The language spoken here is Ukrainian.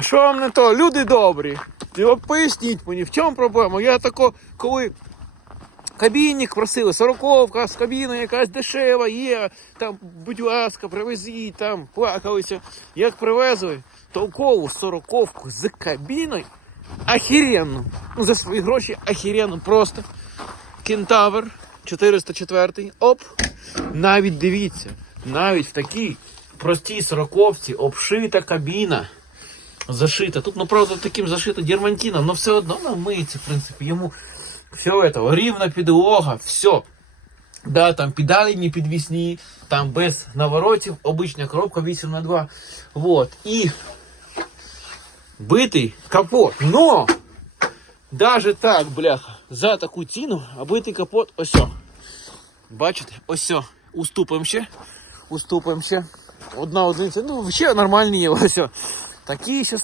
Що вам не то? Люди добрі. І от поясніть мені, в чому проблема? Я тако, коли кабінник просили, сороковка з кабіною якась дешева є, там, будь ласка, привезіть, там, плакалися. Як привезли, толкову сороковку з кабіною, ахіренну. Ну, за свої гроші ахіренну просто. Кентавр 404. Оп. Навіть дивіться, навіть в такій простій сороковці обшита кабіна. Зашита. Тут, ну, правда, таким зашита дермантином, но все одно вона миється, в принципі, йому все это, рівна підлога, все. Да, там педалі не підвісні, там без наворотів, обична коробка 8 на 2 Вот. І битий капот. Но! Даже так, бляха, за таку ціну, а битий капот ось. Бачите? Ось. Уступимо ще. Уступимо ще. Одна одиниця. Ну, ще нормальні є ось. Такі ще